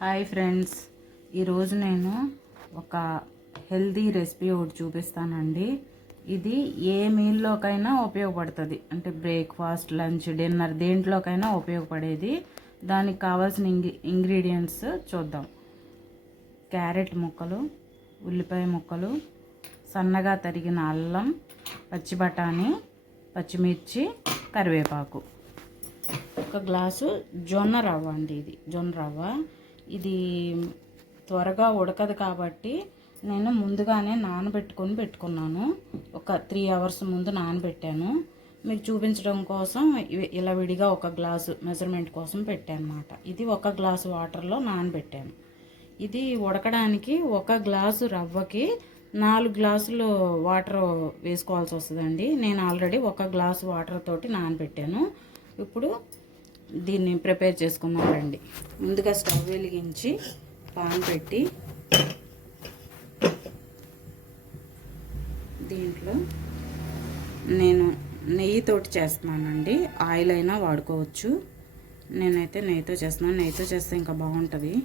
Hi friends, ఈరోజు నేను ఒక హెల్తీ రెసిపీ ఒకటి చూపిస్తానండి. ఇది ఏ మీల్లోకైనా ఉపయోగపడుతుంది. అంటే బ్రేక్ఫాస్ట్, లంచ్, డిన్నర్ దేంట్లోకైనా ఉపయోగపడేది. దానికి కావాల్సిన ఇంగ్రీడియంట్స్ చూద్దాం. క్యారెట్ ముక్కలు, ఉల్లిపాయ ముక్కలు, సన్నగా తరిగిన అల్లం, పచ్చి బఠానీ, పచ్చిమిర్చి, కరివేపాకు, ఒక గ్లాసు జొన్న రవ్వ అండి. ఇది జొన్న రవ్వ. ఇది త్వరగా ఉడకదు కాబట్టి నేను ముందుగానే పెట్టుకున్నాను. ఒక 3 అవర్స్ ముందు నానబెట్టాను. మీకు చూపించడం కోసం ఇలా విడిగా ఒక గ్లాసు మెజర్మెంట్ కోసం పెట్టాను అన్నమాట. ఇది ఒక గ్లాసు వాటర్లో నానబెట్టాను. ఇది ఉడకడానికి ఒక గ్లాసు రవ్వకి 4 గ్లాసులు వాటర్ వేసుకోవాల్సి వస్తుందండి. నేను ఆల్రెడీ ఒక గ్లాసు వాటర్ తోటి నానబెట్టాను. ఇప్పుడు దీన్ని ప్రిపేర్ చేసుకుందాం రండి. ముందుగా స్టవ్ వెలిగించి పాన్ పెట్టి దీంట్లో నేను నెయ్యితోటి చేస్తున్నానండి. ఆయిల్ అయినా వాడుకోవచ్చు. నేనైతే నెయ్యితో చేస్తున్నాను. నెయ్యితో చేస్తే ఇంకా బాగుంటుంది.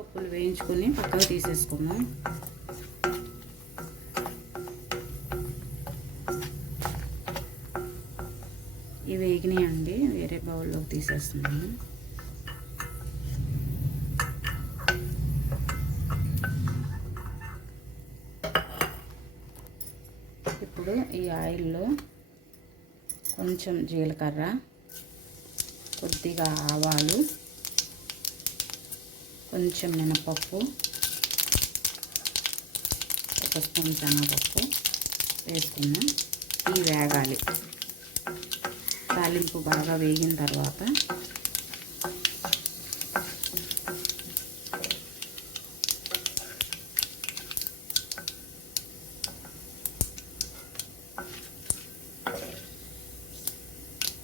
పప్పులు వేయించుకొని పక్కకు తీసేసుకుందాం. ఇవి వేగినాయండి, వేరే బౌల్లోకి తీసేస్తున్నాను. ఇప్పుడు ఈ ఆయిల్లో కొంచెం జీలకర్ర, కొద్దిగా ఆవాలు, కొంచెం మినపప్పు, ఒక స్పూన్ శనగపప్పు వేసుకున్నాం. ఇవి వేగాలి. తాలింపు బాగా వేగిన తర్వాత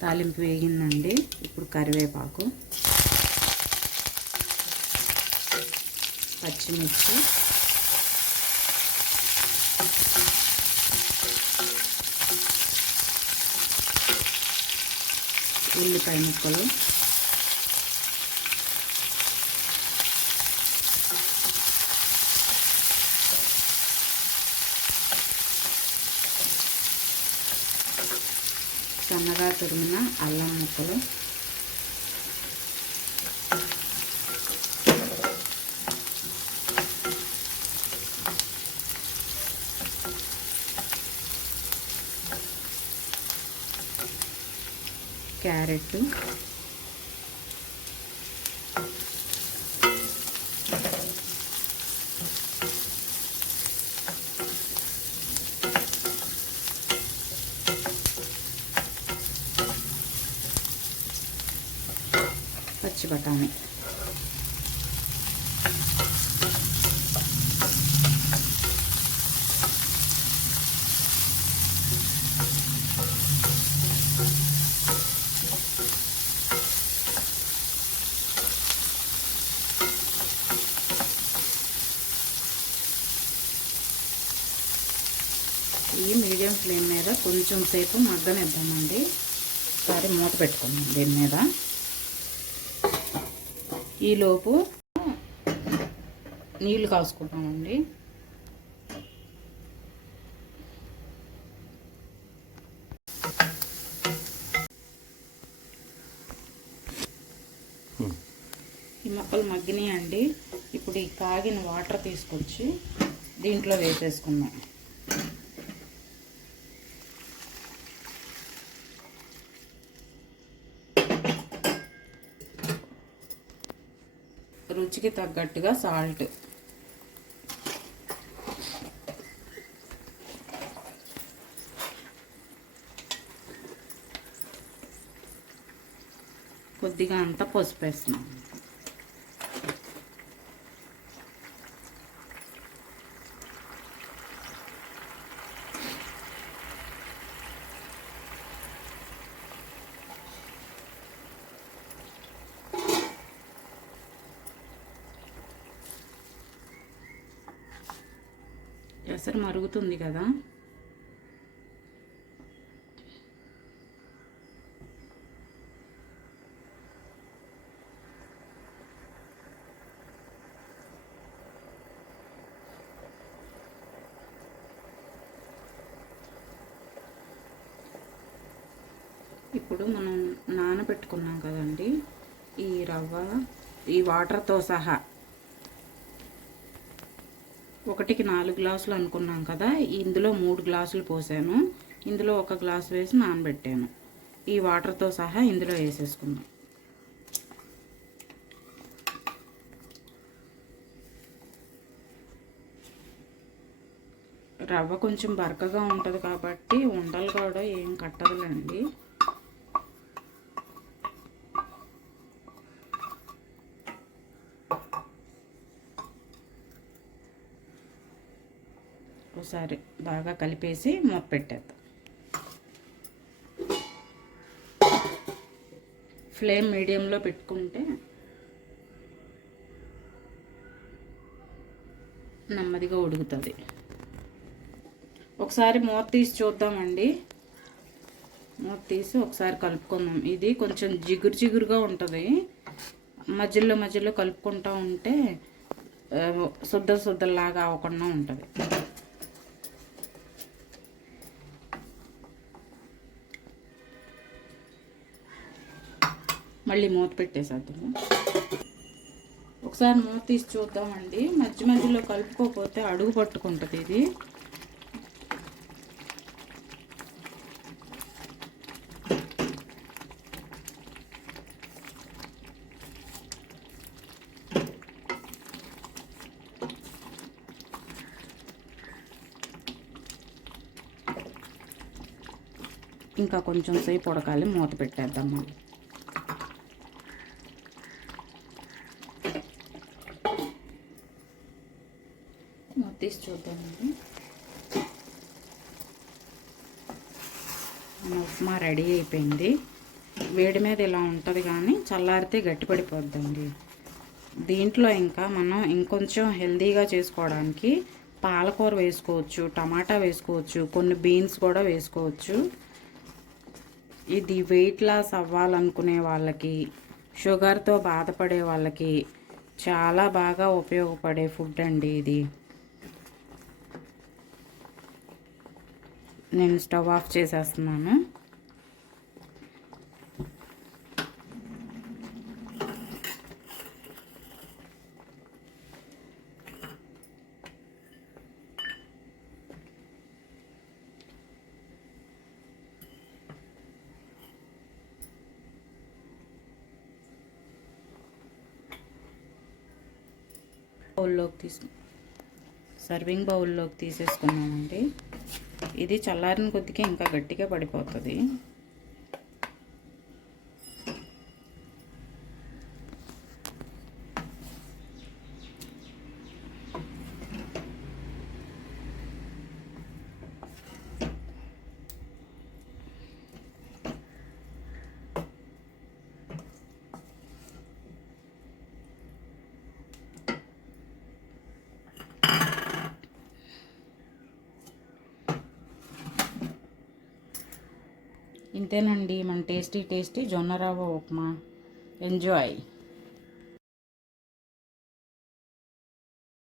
తాలింపు వేగిందండి. ఇప్పుడు కరివేపాకు, పచ్చిమిర్చి, ఉల్లిపాయ ముక్కలు, సన్నగా తురిమిన అల్లం ముక్కలు, క్యారెట్, పచ్చి బఠానీ, ఈ మీడియం ఫ్లేమ్ మీద కొంచెం సేపు మగ్గనిద్దామండి. ఒకసారి మూత పెట్టుకుందాం దీని మీద. ఈలోపు నీళ్ళు కాసుకుందామండి. ఈ మొక్కలు మగ్గినాయండి. ఇప్పుడు ఈ కాగిన వాటర్ తీసుకొచ్చి దీంట్లో వేసేసుకుందాం. రుచికి తగ్గట్టుగా సాల్ట్, కొద్దిగా అంత పసుపు వేస్తున్నాం. ఎసరు మరుగుతుంది కదా, ఇప్పుడు మనం నానబెట్టుకున్నాం కదండి ఈ రవ్వ, ఈ వాటర్తో సహా 1కి 4 గ్లాసులు అనుకున్నాం కదా, ఇందులో 3 గ్లాసులు పోసాను. ఇందులో 1 గ్లాసు వేసి నానబెట్టాను. ఈ వాటర్తో సహా ఇందులో వేసేసుకుందాం. రవ్వ కొంచెం బరకగా ఉంటుంది కాబట్టి ఉండలు కూడా ఏం కట్టదులేండి. ఒకసారి బాగా కలిపేసి మూత పెట్టేద్దాం. ఫ్లేమ్ మీడియంలో పెట్టుకుంటే నెమ్మదిగా ఉడుకుతుంది. ఒకసారి మూత తీసి చూద్దామండి. మూత తీసి ఒకసారి కలుపుకుందాం. ఇది కొంచెం జిగురు జిగురుగా ఉంటుంది. మధ్యలో మధ్యలో కలుపుకుంటూ ఉంటే శుద్ధలాగా అవ్వకుండా ఉంటుంది. మళ్ళీ మూత పెట్టేసేద్దాము. ఒకసారి మూత తీసి చూద్దామండి. మధ్య మధ్యలో కలుపుకోకపోతే అడుగు పట్టుకుంటుంది ఇది. ఇంకా కొంచెం సేపు ఉడకాలి. మూత పెట్టేద్దాము. మూత తీసి చూద్దామండి. మన ఉప్మా రెడీ అయిపోయింది. వేడి మీద ఇలా ఉంటుంది కానీ చల్లారితే గట్టిపడిపోద్దండి. దీంట్లో ఇంకా మనం ఇంకొంచెం హెల్తీగా చేసుకోవడానికి పాలకూర వేసుకోవచ్చు, టమాటా వేసుకోవచ్చు, కొన్ని బీన్స్ కూడా వేసుకోవచ్చు. ఇది వెయిట్ లాస్ అవ్వాలనుకునే వాళ్ళకి, షుగర్తో బాధపడే వాళ్ళకి చాలా బాగా ఉపయోగపడే ఫుడ్ అండి ఇది. నేను స్టవ్ ఆఫ్ చేసేస్తున్నాను. సర్వింగ్ బౌల్లోకి తీసేసుకున్నామండి. ఇది చల్లారిన కొద్దిగా ఇంకా గట్టిగా పడిపోతుంది. ఇంతేనండి మన టేస్టీ జొన్న రవ్వ ఉప్మా. ఎంజాయ్.